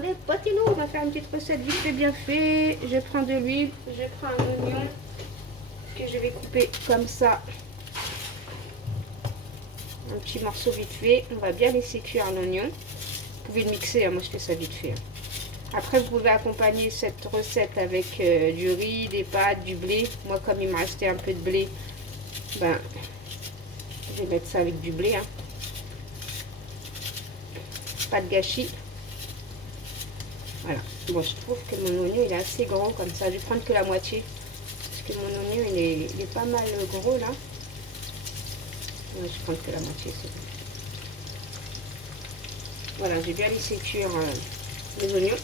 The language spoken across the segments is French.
les potinots. On va faire une petite recette vite fait, bien fait. Je prends de l'huile, je prends un oignon que je vais couper comme ça. Un petit morceau vite fait. On va bien laisser cuire l'oignon. Vous pouvez le mixer, hein, moi je fais ça vite fait. Hein. Après, vous pouvez accompagner cette recette avec du riz, des pâtes, du blé. Moi, comme il m'a resté un peu de blé, ben, je vais mettre ça avec du blé. Hein. Pas de gâchis. Voilà. Bon, je trouve que mon oignon, il est assez grand comme ça. Je vais prendre que la moitié. Parce que mon oignon, il est pas mal gros, là. Ouais, je vais prendre que la moitié, c'est bon. Voilà, j'ai bien laissé cuire les oignons.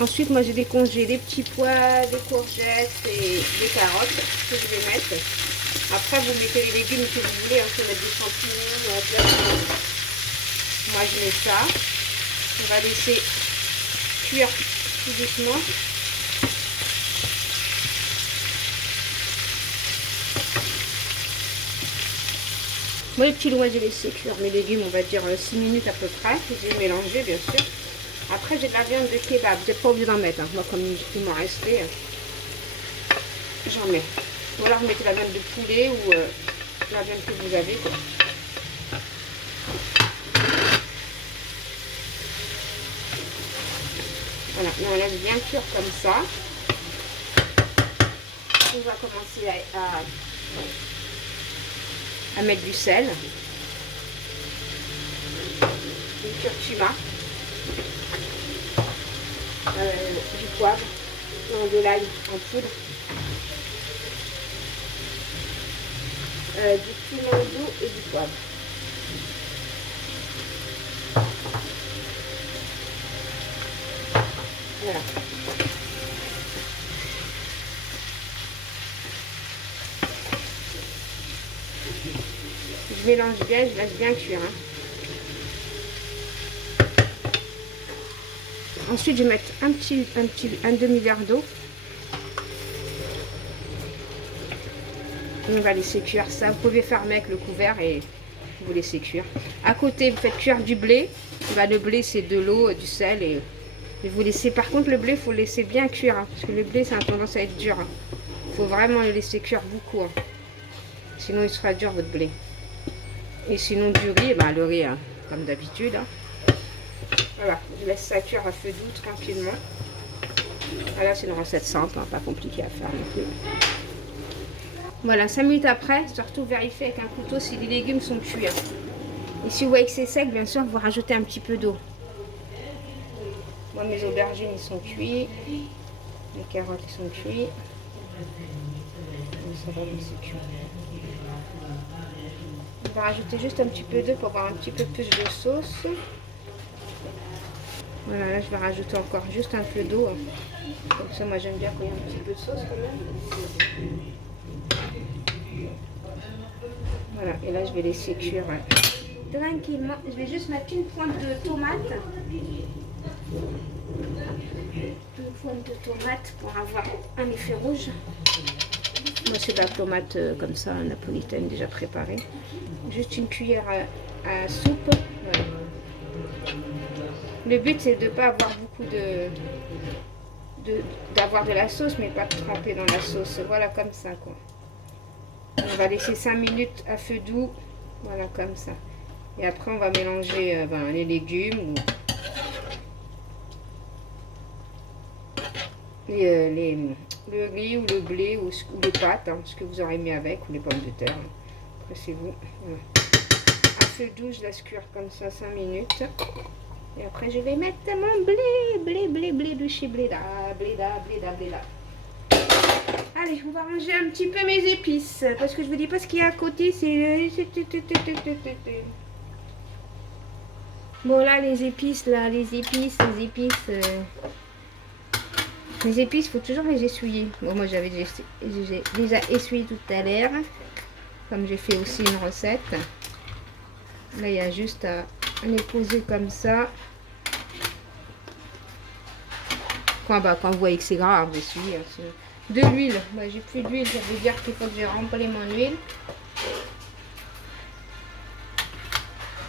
Ensuite, moi j'ai décongelé des petits pois, des courgettes et des carottes que je vais mettre. Après, vous mettez les légumes que vous voulez. On peut mettre des champignons. Moi, je mets ça. On va laisser cuire tout doucement. Moi, les petits lois, j'ai laissé cuire mes légumes, on va dire 6 minutes à peu près. J'ai mélangé, bien sûr. Après, j'ai de la viande de kebab. Vous n'êtes pas obligé d'en mettre. Hein. Moi, comme il m'en restait, j'en mets. Ou alors, vous mettez la viande de poulet ou la viande que vous avez. Quoi. Voilà, on laisse bien cuire comme ça. On va commencer à mettre du sel, du curcuma, du poivre, non, de l'ail en poudre, du piment doux et du poivre. Voilà. Je mélange bien, je laisse bien cuire. Hein. Ensuite, je vais mettre un demi-verre d'eau. On va laisser cuire ça. Vous pouvez fermer avec le couvert et vous laissez cuire. À côté, vous faites cuire du blé. Bah, le blé, c'est de l'eau, du sel et vous laissez. Par contre, le blé, il faut le laisser bien cuire. Hein, parce que le blé, ça a tendance à être dur. Hein. Il faut vraiment le laisser cuire beaucoup. Hein. Sinon, il sera dur votre blé. Et sinon, du riz, bah, le riz, hein, comme d'habitude. Hein. Voilà, je laisse ça cuire à feu doux tranquillement. Voilà, c'est une recette simple, hein, pas compliquée à faire non plus. Voilà, 5 minutes après, surtout vérifier avec un couteau si les légumes sont cuits. Hein. Et si vous voyez que c'est sec, bien sûr, vous rajoutez un petit peu d'eau. Moi, mes aubergines, ils sont cuits. Les carottes, ils sont cuits. Ça va laisser cuire. On va rajouter juste un petit peu d'eau pour avoir un petit peu plus de sauce. Voilà, là je vais rajouter encore juste un peu d'eau. Comme ça, moi j'aime bien quand il y a un petit peu de sauce quand même. Voilà, et là je vais laisser cuire tranquillement. Je vais juste mettre une pointe de tomate. Une pointe de tomate pour avoir un effet rouge. Moi c'est de la tomate comme ça, napolitaine déjà préparée. Juste une cuillère à soupe. Voilà. Le but c'est de ne pas avoir beaucoup d'avoir de la sauce, mais pas de tremper dans la sauce. Voilà, comme ça quoi. On va laisser 5 minutes à feu doux. Voilà, comme ça. Et après on va mélanger les légumes ou le riz ou le blé ou les pâtes, hein, ce que vous aurez mis avec, ou les pommes de terre. Après c'est vous. Voilà. À feu doux, je laisse cuire comme ça 5 minutes. Et après, je vais mettre mon blé de chez Bléda. Allez, on va ranger un petit peu mes épices. Parce que je vous dis pas ce qu'il y a à côté, c'est... Bon, là, les épices, les épices... Les épices, il faut toujours les essuyer. Bon, moi, j'ai déjà essuyé tout à l'heure. Comme j'ai fait aussi une recette. Là, il y a juste à les poser comme ça. Quand vous voyez que c'est gras, vous essuyez. Hein, De l'huile. Bah, j'ai plus d'huile, ça veut dire qu'il faut que j'ai rempli mon huile.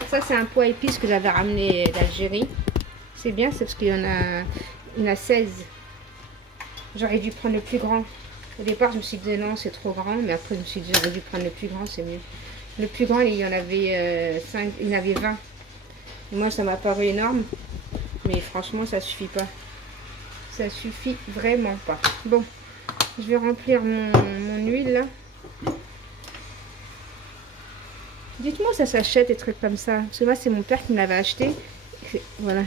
Ça, c'est un pois épices que j'avais ramené d'Algérie. C'est bien, c'est parce qu'il y en a 16. J'aurais dû prendre le plus grand. Au départ, je me suis dit non, c'est trop grand. Mais après, je me suis dit j'aurais dû prendre le plus grand, c'est mieux. Le plus grand, il y en avait 5, il y en avait 20. Et moi, ça m'a paru énorme. Mais franchement, ça suffit pas. Ça suffit vraiment pas. Bon, je vais remplir mon huile là. Dites-moi, ça s'achète des trucs comme ça. Parce que moi, c'est mon père qui me l'avait acheté. Voilà.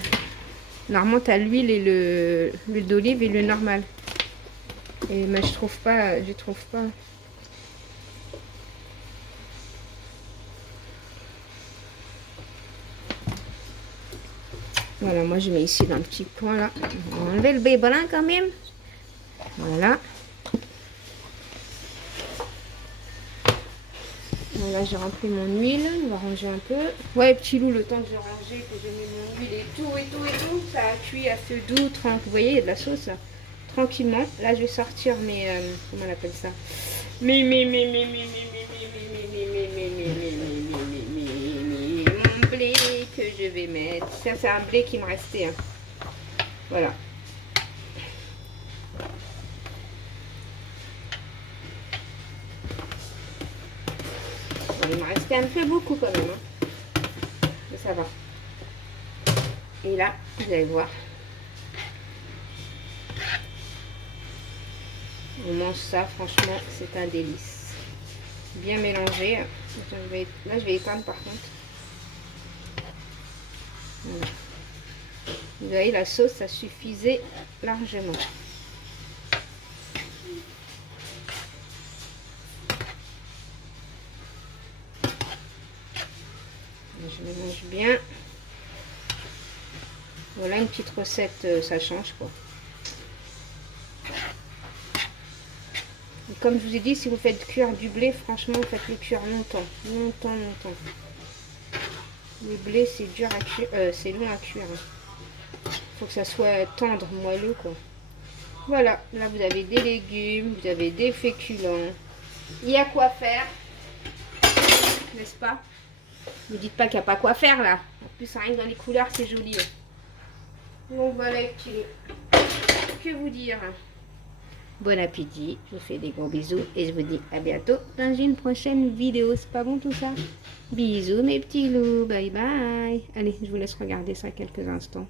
Normalement, tu as l'huile et l'huile d'olive et le normal. Mais je trouve pas. Je trouve pas. Voilà, moi je mets ici dans le petit coin là. On va enlever le bébé quand même. Voilà. Voilà, j'ai rempli mon huile. On va ranger un peu. Ouais, petit loup, le temps que j'ai rangé, que j'ai mis mon huile et tout, ça a cuit à feu doux. Vous voyez, il y a de la sauce là. Tranquillement. Là, je vais sortir mes. Comment on appelle ça? Mon blé que je vais mettre. Ça, c'est un blé qui me restait. Hein. Voilà. Il me restait un peu beaucoup quand même. Hein. Mais ça va. Et là, vous allez voir. On mange ça, franchement, c'est un délice. Bien mélangé. Là, je vais éteindre par contre. Voilà. Vous voyez, la sauce, ça suffisait largement. Je mélange bien. Voilà une petite recette, ça change quoi. Et comme je vous ai dit, si vous faites cuire du blé, franchement, faites-le cuire longtemps. Longtemps. Le blé, c'est dur à cuire, c'est long à cuire. Faut que ça soit tendre, moelleux quoi. Voilà, là vous avez des légumes, vous avez des féculents. Il y a quoi faire, n'est-ce pas? Ne dites pas qu'il n'y a pas quoi faire là. En plus, rien que dans les couleurs, c'est joli. Donc voilà, que vous dire? Bon appétit, je vous fais des gros bisous et je vous dis à bientôt dans une prochaine vidéo. C'est pas bon tout ça? Bisous mes petits loups, bye bye. Allez, je vous laisse regarder ça quelques instants.